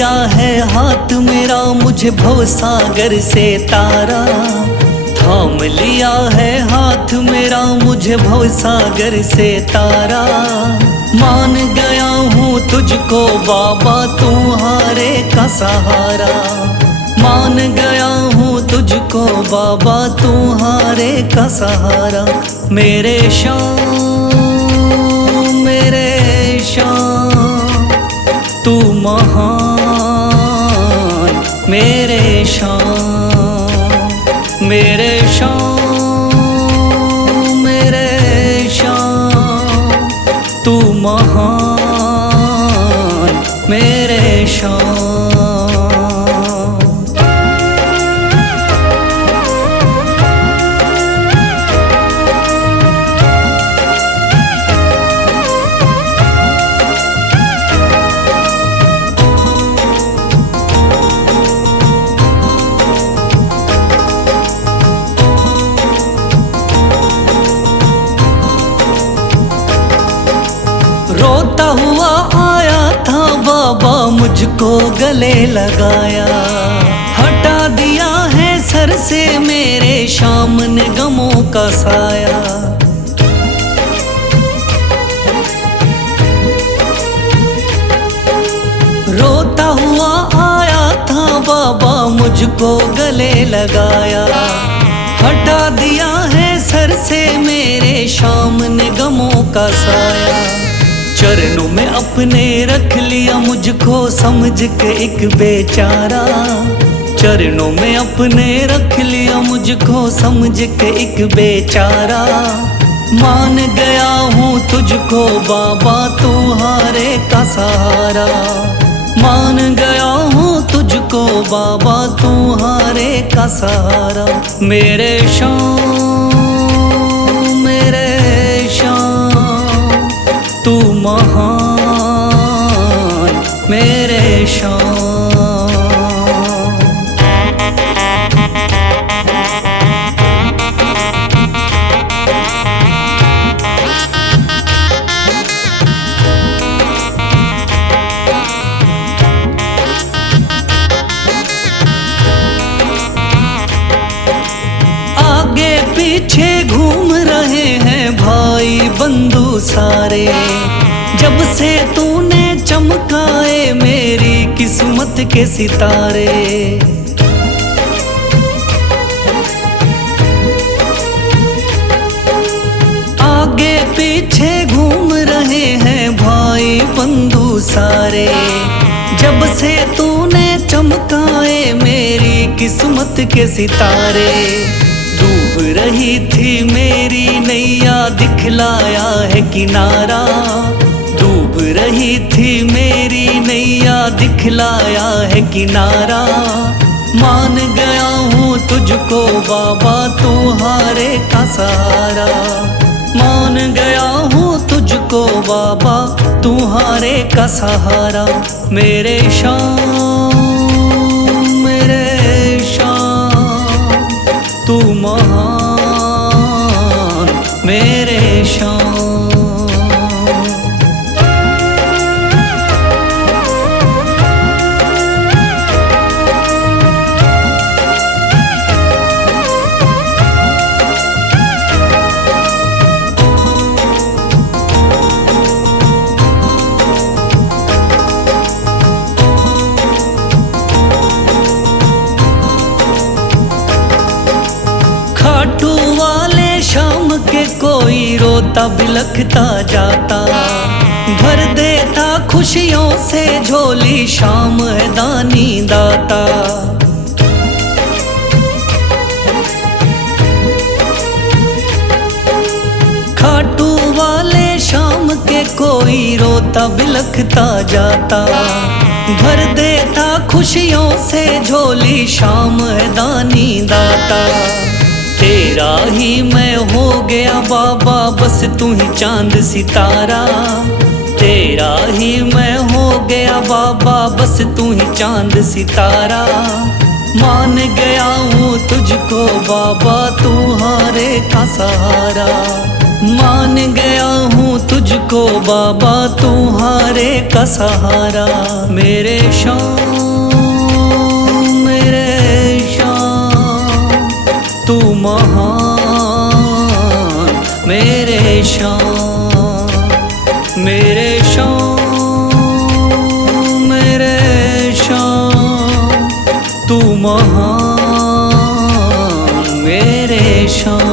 लिया है हाथ मेरा मुझे भवसागर से तारा, थाम लिया है हाथ मेरा मुझे भवसागर से तारा। मान गया हूँ तुझको बाबा तुम्हारे का सहारा, मान गया हूँ तुझको बाबा तुम्हारे का सहारा। मेरे शाम तू महान, मेरे शाम मेरे शाम तू महान, मेरे शाम। रोता हुआ आया था बाबा मुझको गले लगाया, हटा दिया है सर से मेरे शाम ने गमों का साया। रोता हुआ आया था बाबा मुझको गले लगाया, हटा दिया है सर से मेरे शाम ने गमों का साया। चरणों में अपने रख लिया मुझको समझ के एक बेचारा, चरणों में अपने रख लिया मुझको समझ के एक बेचारा। मान गया हूँ तुझको बाबा तुम्हारे का सहारा, मान गया हूँ तुझको बाबा तुम्हारे का सहारा। मेरे शाम तू महान, मेरे शाम। आगे पीछे घूम रहे हैं भाई बंधु सारे, जब से तूने चमकाए मेरी किस्मत के सितारे। आगे पीछे घूम रहे हैं भाई बंधु सारे, जब से तूने चमकाए मेरी किस्मत के सितारे। डूब रही थी मेरी नैया दिखलाया है किनारा, डूब रही थी मेरी नैया दिखलाया है किनारा। मान गया हूँ तुझको बाबा तुम्हारे का सहारा, मान गया हूँ तुझको बाबा तुम्हारे का सहारा। मेरे शाम तू महान, मेरे शाम। खाटू वाले शाम के कोई रोता बिलखता जाता, भर देता खुशियों से झोली शाम है दानी दाता। खाटू वाले शाम के कोई रोता बिलखता जाता, भर देता खुशियों से झोली शाम है दानी दाता। तेरा ही मैं हो गया बाबा बस तू ही चांद सितारा, तेरा ही मैं हो गया बाबा बस तू ही चांद सितारा। मान गया हूँ तुझको बाबा तुम्हारे का सहारा, मान गया हूँ तुझको बाबा, तुम्हारे का सहारा। मेरे शाम मेरे शाम तू महान, मेरे शाम मेरे शाम मेरे शाम तू महान, मेरे शाम।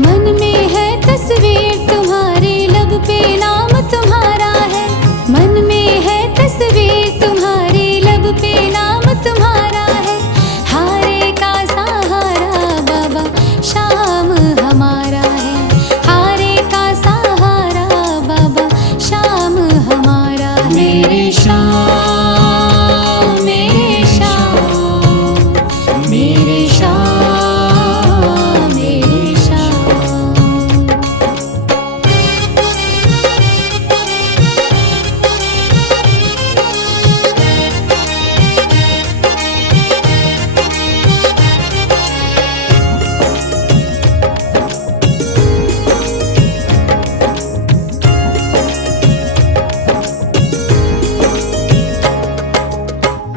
मन में है तस्वीर तुम्हारी, लब पे नाम तुम्हारा है। मन में है तस्वीर तुम्हारी, लब पे नाम तुम्हारा है। हारे का सहारा बाबा शाम हमारा है। हारे का सहारा बाबा शाम हमारा है। मेरे शाम मेरे शाम मेरे शाम मेरे शाम।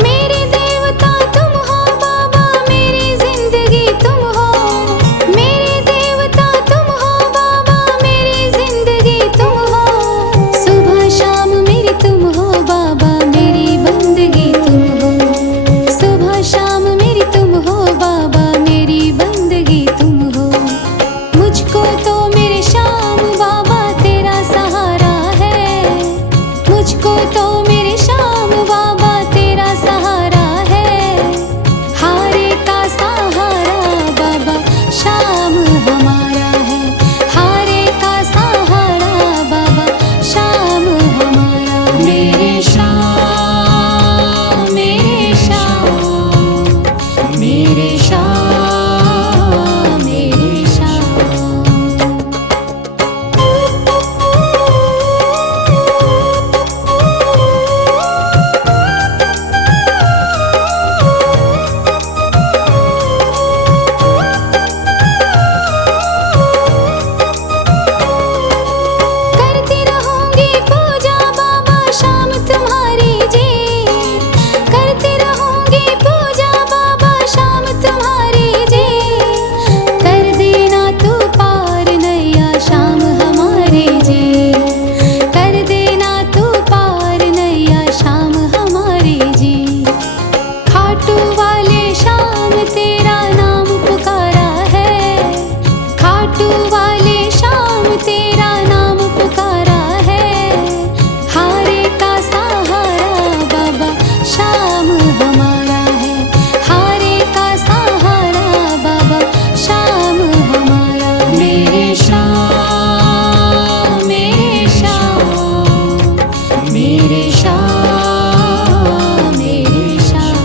मेरे देवता तुम हो बाबा, मेरी जिंदगी तुम हो। मेरे देवता तुम हो बाबा, मेरी जिंदगी तुम हो। सुबह शाम मेरी तुम हो बाबा, मेरी बंदगी तुम हो। सुबह शाम मेरी तुम हो बाबा, मेरी बंदगी तुम हो। मुझको तो मेरे शाम बाबा तेरा सहारा है। मुझको तो मेरे शाम बाबा तेरा सहारा है। हारे का सहारा बाबा शाम हमारा है। हारे का सहारा बाबा शाम हमारा है। मेरे शाम मेरे शाम मेरे शाम मेरे शाम। करती रहूंगी पूजा बाबा शाम तुम्हारी जी। करती रहूंगी पूजा बाबा शाम तुम्हारी जी। कर देना तू पार नैया शाम हमारे जी। कर देना तू पार नैया शाम हमारे जी। खाटू वाले शाम तेरा नाम पुकारा है। खाटू वाले शाम तेरा नाम पुकारा है। हारे का सहारा बाबा शाम हमारा है। हारे का सहारा बाबा शाम हमारा है। मेरे शाम मेरे शाम मेरे शाम मेरे शाम।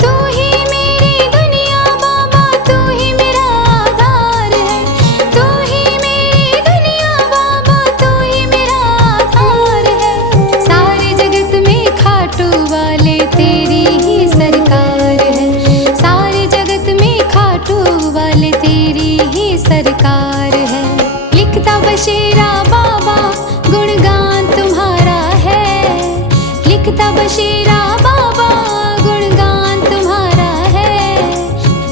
तू ही मेरी दुनिया बाबा, तू ही मेरा आधार है। तू ही मेरी दुनिया बाबा, तू ही मेरा आधार है। सारे जगत में खाटू वाले तेरी ही सरकार है। सारे जगत में खाटू वाले तेरी ही सरकार है। लिखता बशीरा बाबा गुणगान तुम्हारा है। लिखता बशीरा बाबा गुणगान तुम्हारा है।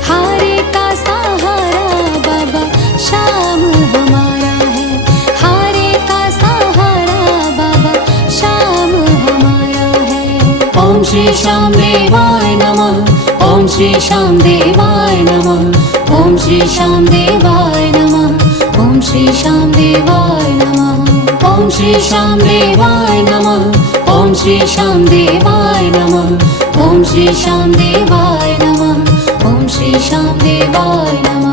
हारे का सहारा बाबा शाम हमारा है। हारे का सहारा बाबा शाम हमारा है। ओम श्री श्याम देवाय नमः। ओम श्री श्याम देवाय नमः। ओम श्री श्याम देवाय नमः। ओम ॐ श्री श्याम देवाय नमः। ॐ श्री श्याम देवाय नमः। ॐ श्री श्याम देवाय नमः। ॐ श्री श्याम देवाय नमः। ॐ श्री श्याम देवाय नमः।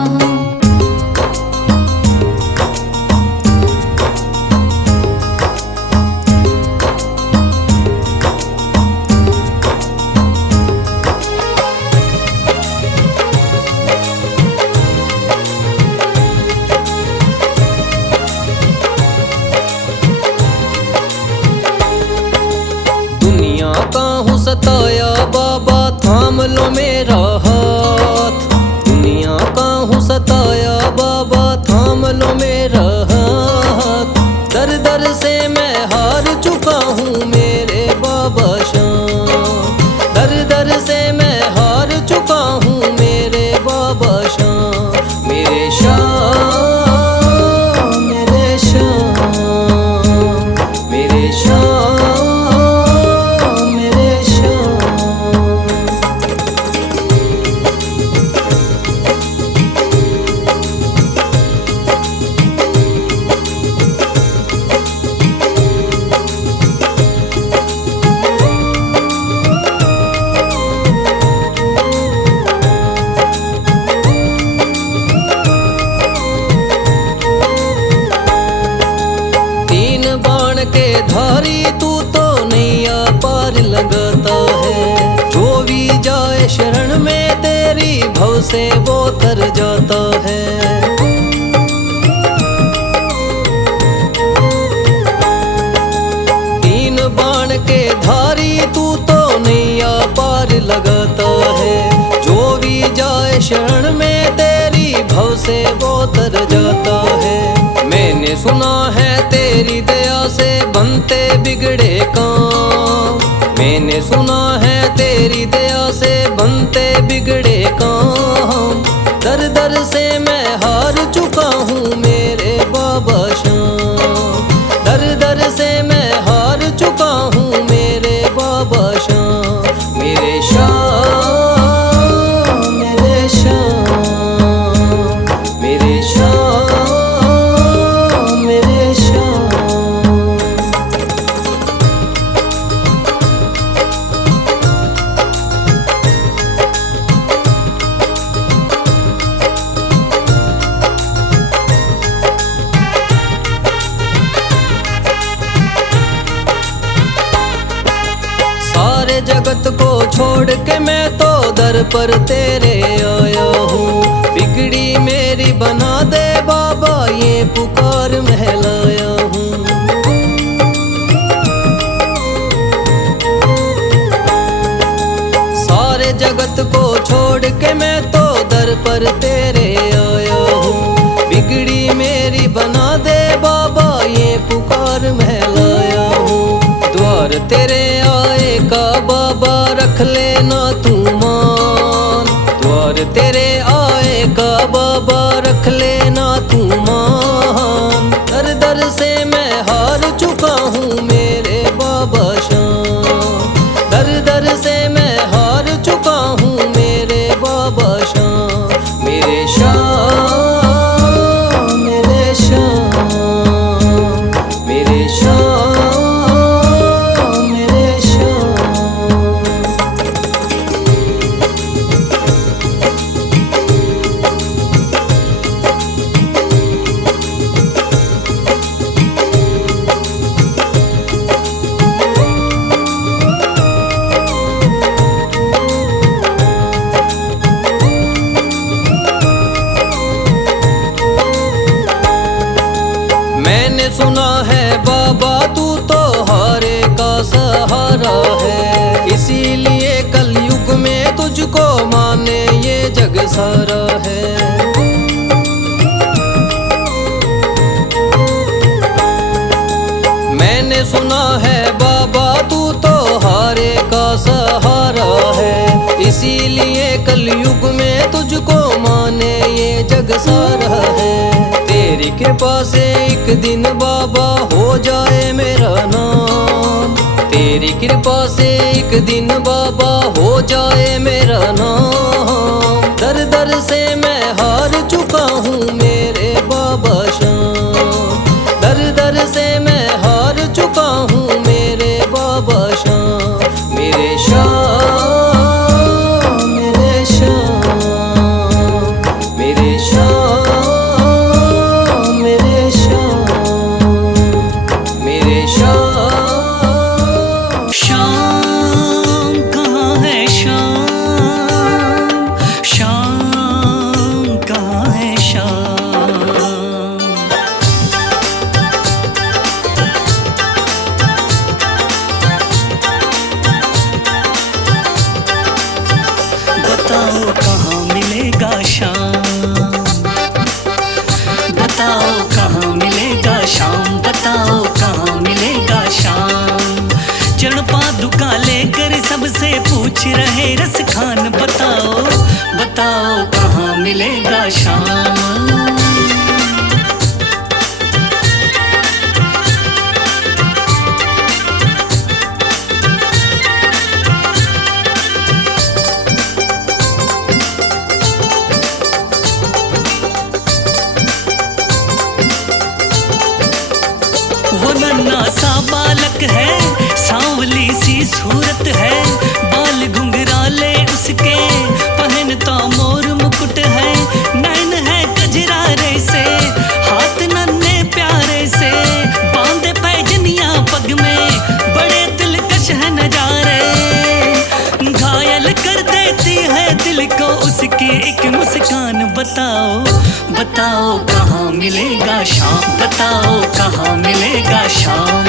सताया बाबा थाम लो मेरा हाथ, दुनिया का हूँ सताया बाबा थाम लो मेरा हाथ। दर दर से मैं हार चुका हूँ मेरे बाबा शाम, दर दर से मैं हार चुका हूँ मेरे बाबा शाम। मेरे शाम, मेरे शाम, मेरे शाम। धारी तू तो नैया पार लगाता है, जो भी जाए शरण में तेरी भव से वो तर जाता है। तीन बाण के धारी तू तो नैया पार लगाता है, जो भी जाए शरण में तेरी भव से वो तर जाता है। मैंने सुना है तेरी दया से बनते बिगड़े काम, मैंने सुना है तेरी दया से बनते बिगड़े काम। दर दर से मैं हार चुका हूँ मेरे बाबा शाम, दर दर से मैं हार चुका हूँ मेरे बाबा शाम। मेरे शाम, मेरे शाम, मेरे शाम। जगत को छोड़ के मैं तो दर पर तेरे आया हूँ, बिगड़ी मेरी बना दे बाबा ये पुकार महलाया हूँ। सारे जगत को छोड़ के मैं तो दर पर तेरे आया हूँ, बिगड़ी मेरी बना दे बाबा ये पुकार महलाया हूँ। द्वार तेरे आए का बाबा रख लेना तू मान, द्वार तेरे आए का बाबा रख लेना तू मान। दर दर से मैं हार चुका हूँ मेरे बाबा शाम, दर दर से मैं हार चुका हूँ मेरे बाबा शाम। मेरे शाम, मेरे शाम, मेरे शाम। मैंने सुना है बाबा तू तो हारे का सहारा है, इसीलिए कलयुग में तुझको माने ये जग सारा है। मैंने सुना है बाबा तू तो हारे का सहारा है, इसीलिए कलयुग में तुझको माने ये जग सारा है। तेरी कृपा से एक दिन बाबा हो जाए मेरा नाम, तेरी कृपा से एक दिन बाबा हो जाए मेरा नाम। दर दर से मैं हार चुका हूँ मेरे बाबा शाम। शाम। बताओ कहाँ मिलेगा शाम, बताओ कहाँ मिलेगा शाम। चरण पादुका लेकर सबसे पूछ रहे रस खान, बताओ बताओ कहाँ मिलेगा शाम। वो नन्हा सा बालक है, सांवली सी सूरत है, बाल घुंघराले उसके, पहनता मोर मुकुट है, नैन है कजरारे से, हाथ नन्हे प्यारे से, बांधे पैजनिया पग में, बड़े दिलकश है नजारे, घायल कर देती है दिल को उसकी एक मुस्कान। बताओ बताओ कहाँ मिलेगा शाम, बताओ कहाँ मिलेगा शाम।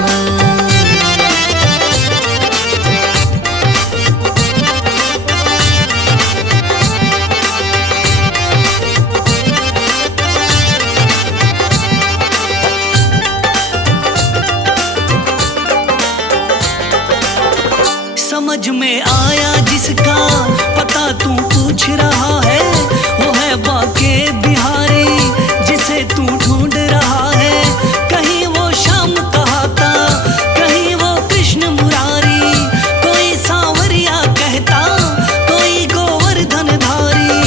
समझ में आया जिसका पता तू पूछ रहा है, वो है बाके बिहारी जिसे तू ढूंढ रहा है। कहीं वो श्याम कहाता, कहीं वो कृष्ण मुरारी, कोई सांवरिया कहता, कोई गोवर्धन धारी।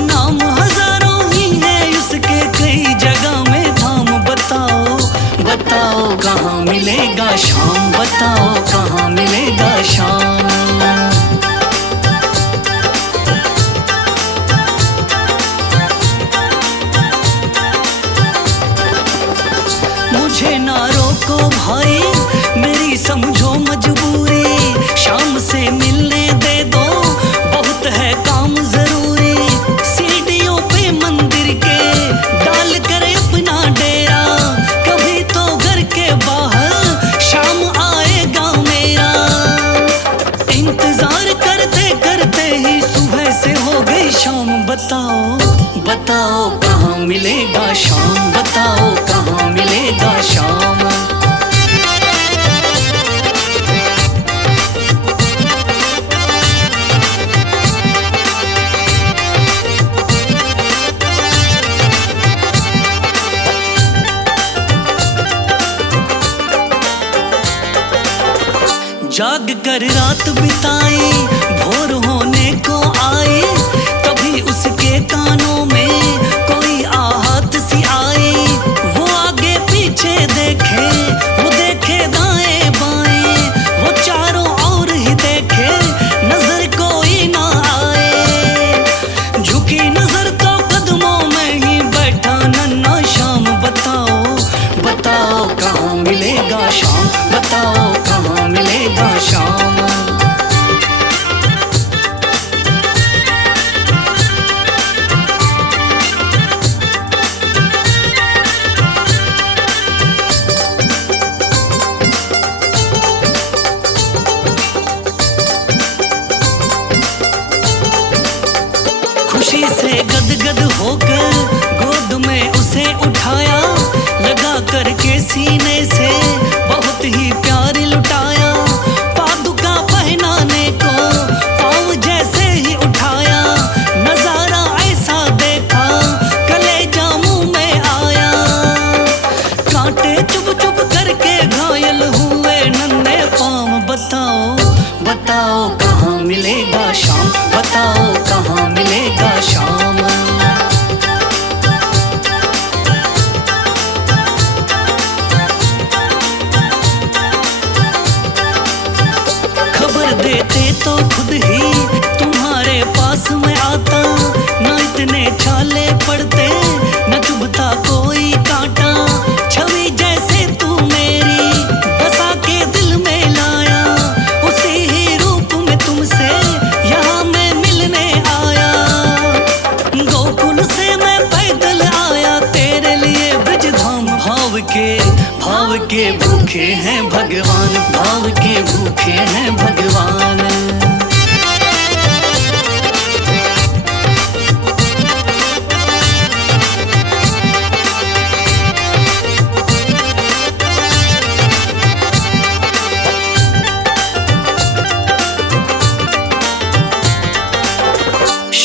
नाम हजारों ही है उसके, कई जगह में धाम। बताओ बताओ कहाँ मिलेगा शाम, बताओ कहाँ मिलेगा शाम। मुझे ना रोको भाई, मेरी समझो मजबूरी, शाम से मिलने दे दो, बहुत है काम जरूरी। सीढ़ियों पे मंदिर के डाल कर अपना डेरा, कभी तो घर के बाहर शाम आएगा मेरा। इंतजार करते करते ही सुबह से हो गई शाम। बताओ बताओ कहाँ मिलेगा शाम, बताओ कहाँ मिलेगा शाम। जाग कर रात बिताई, भोर होने को आई, तभी उसके कानों में कोई आहट सी आई। वो आगे पीछे देखे, वो देखे दाएं बाएं, वो चारों ओर ही देखे, नजर कोई ना आए। झुकी नजर तो कदमों में ही बैठा नन्हा श्याम। बताओ बताओ कहाँ मिलेगा शाम, बताओ कहाँ मिलेगा शाम। खुशी से गदगद होकर गोद में उसे उठाया, लगा करके सीने से बहुत ही प्यार लुटाया। पादुका पहनाने को पाँव जैसे ही उठाया, नजारा ऐसा देखा कलेजा मुंह में आया। कांटे चुभ चुभ करके घायल हुए नन्हे पाँव। बताओ बताओ कहाँ मिलेगा शाम, बताओ कहाँ मिलेगा शाम। खबर देते तो खुद ही तुम्हारे पास में आता, न इतने छाले पड़ते, न चुभता कोई कांटा। छवि जैसे तू मेरी बसा के दिल में लाया, उसी ही रूप में तुमसे यहाँ मैं मिलने आया। गोकुल से मैं पैदल आया तेरे लिए ब्रजधाम। भाव के भूखे हैं भगवान, भाव के भूखे हैं भगवान।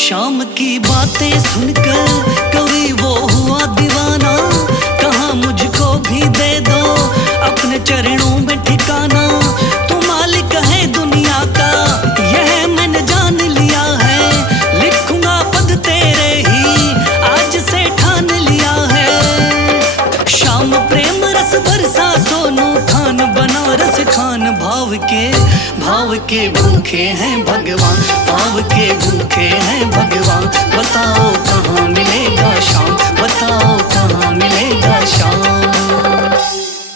शाम की बातें सुनकर कभी वो हुआ दीवाना, कहा मुझको भी दे दो अपने चरणों में ठिकाना। तू मालिक है दुनिया का यह मैंने जान लिया है, लिखूंगा पद तेरे ही आज से ठान लिया है। शाम प्रेम रस बरसा सोनू खान बनारस खान, भाव के भूखे हैं भगवान, भाव के भूखे हैं भगवान।